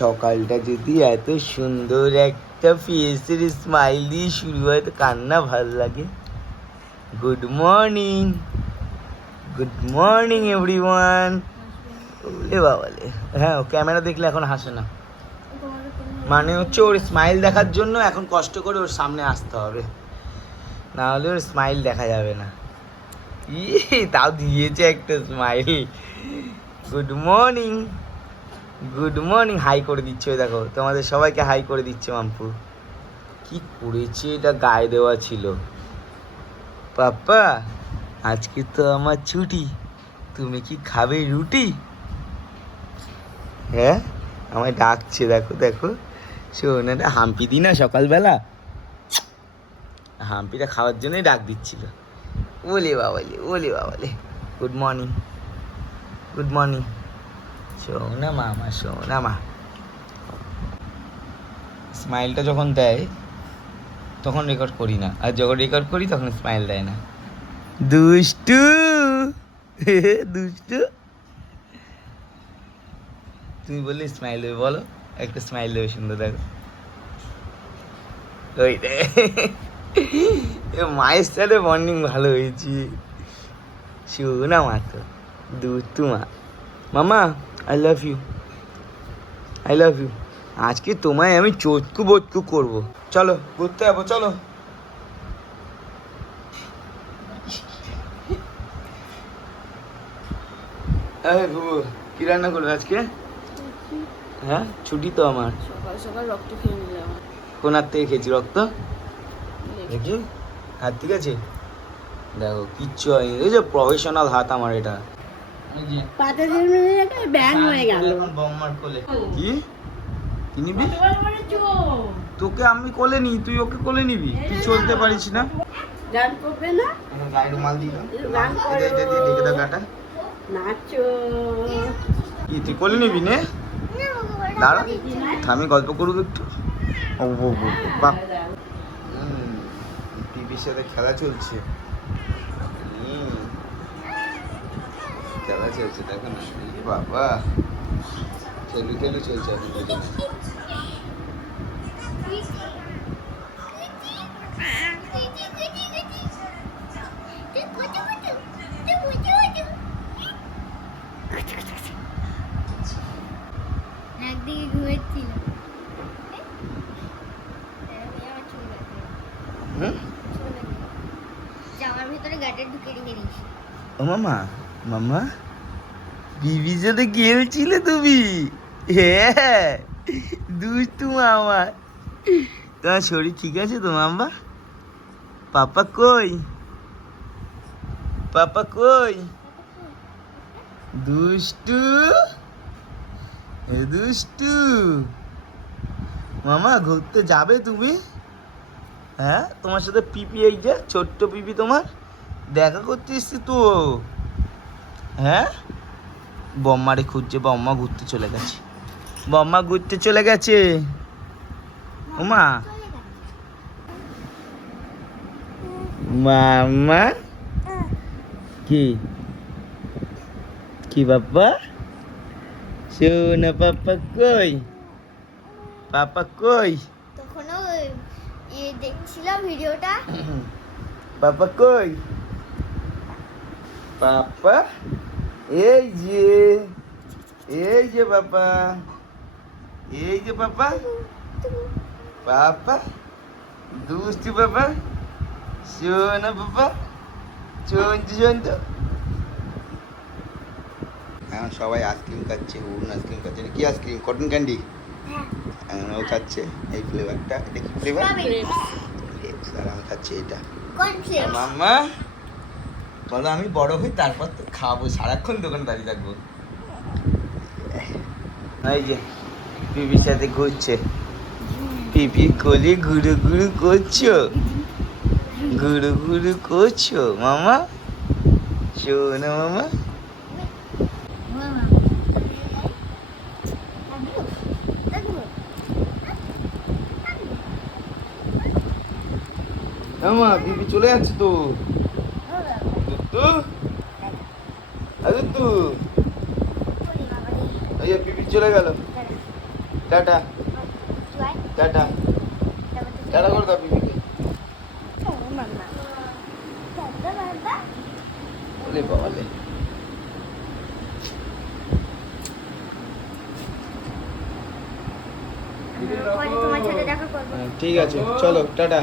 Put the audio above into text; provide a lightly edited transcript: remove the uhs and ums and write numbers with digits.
সকালটা যদি এত সুন্দর একটা ফেসের স্মাইল দিয়ে শুরু হয় তো কান্না ভালো লাগে। Good morning, good morning everyone. ওলে বাবালে, হ্যাঁ ও ক্যামেরা দেখলে এখন হাসে না, মানে হচ্ছে ওর স্মাইল দেখার জন্য এখন কষ্ট করে ওর সামনে আসতে হবে, না হলে ওর স্মাইল দেখা যাবে না। তাও দিয়েছে একটা smile. Good morning, good morning. Hi করে দিচ্ছে, ওই দেখো তোমাদের সবাইকে হাই করে দিচ্ছে। মাম্পু কি করেছে, এটা গায়ে দেওয়া ছিল। পাপ্পা আজকে তো আমার ছুটি, তুমি কি খাবে রুটি? হ্যাঁ আমায় ডাকছে, দেখো দেখো। শোন, এটা হাম্পি দি না সকালবেলা, হাম্পিটা খাওয়ার জন্যই ডাক দিচ্ছিল। ওলে বাবালে, ওলে বাবালে। Good morning, good morning. শোনা মা, আমার শোনা মা। স্মাইলটা যখন দেয় তখন রেকর্ড করি না, আর যখন রেকর্ড করি তখন স্মাইল দেয় না। দুষ্টু, দুষ্টু। তুমি বললে স্মাইল দেবে, বলো একটা স্মাইল দেবে সুন্দর, দেখো ওই মায়ের সাথে বন্ডিং ভালো হয়েছে। শোনা মা তো দুষ্টু মা। মামা I love you, I love you. আজকে তোমায় আমি চটকু বটকু করবো। চলো ঘুরতে যাবো, চলো। কি রান্না করবে আজকে? হ্যাঁ ছুটি তো আমার। সকাল সকাল রক্ত খেয়ে নিলাম। কোন হাত থেকে খেয়েছি রক্ত? দেখি হাত, ঠিক আছে দেখো কিচ্ছু হয়নি, এই যে প্রফেশনাল হাত আমার এটা। পাতা দিয়ে ব্যাং হয়ে গেল। বম্মার কোলে কি কি নিবি? তোকে আমি কোলে নি, তুই ওকে কোলে নিবি? তুই চলতে পারিস না? গান করবে না? গায়ে রুমাল দিই, গান করো। এটা দিয়ে রেখে দাও গাটা। নাচো। কি তুই কোলে নিবি? নে দাঁড়া, আমি গল্প করবো একটু। ও বাপ, টিভির সাথে খেলা চলছে। খেলা চলছে দেখো না, বাবা খেলু খেলু চলছে এখন। একদিকে ঘুরেছিল, জামার ভিতরে গাটে ঢুকে রেখে দিয়েছি। ও মামা, মামা বিবির সাথে খেলছিলে তুমি? হ্যাঁ দুষ্টু মামা। তোমার শরীর ঠিক আছে তো মাম্মা? পাপা কই, পাপা কই? দুষ্টু, দুষ্টু মামা ঘুরতে যাবে তুমি? হ্যাঁ তোমার সাথে পিপি, এই যে ছোট্ট পিপি তোমার দেখা করতে এসছি তো। হ্যাঁ বম্মারে খুঁজছে, বম্মা ঘুরতে চলে গেছে, বম্মা ঘুরতে চলে গেছে। ওমা মামা কি কি বাপ্পা? শোনা পাপা কই, পাপা কই? তখনও দেখছিলাম ভিডিওটা। পাপা কই? পাপা এই যে, এই যে পাপা, এই যে পাপা, পাপা দুষ্টু পাপা, শোনা পাপা, চঞ্চু চঞ্চু। এখন সবাই আইসক্রিম খাচ্ছে, অরুণ আইসক্রিম খাচ্ছে। কি আইসক্রিম? Cotton candy. ও খাচ্ছে এই ফ্লেভারটা। এটা কি ফ্লেভার? গ্রেপস। আর আমি খাচ্ছি এটা। মাম্মা বলো আমি বড় হই তারপর তো খাবো, সারাক্ষণ দোকানে দাঁড়িয়ে থাকবো। এই যে পিপির সাথে ঘুরছে, পিপি কোলে ঘুরু ঘুরু করছো, ঘুরু ঘুরু করছো মামা? শোনো মামা, মামা পিপি চলে যাচ্ছে তো। দুত্তু, দুত্তু, এই যে পিপি চলে গেল। টাটা টাটা টাটা করে দাও পিপিকে। ওলে বাবালে। পরে তোমার সাথে দেখা করবো ঠিক আছে, চলো টাটা।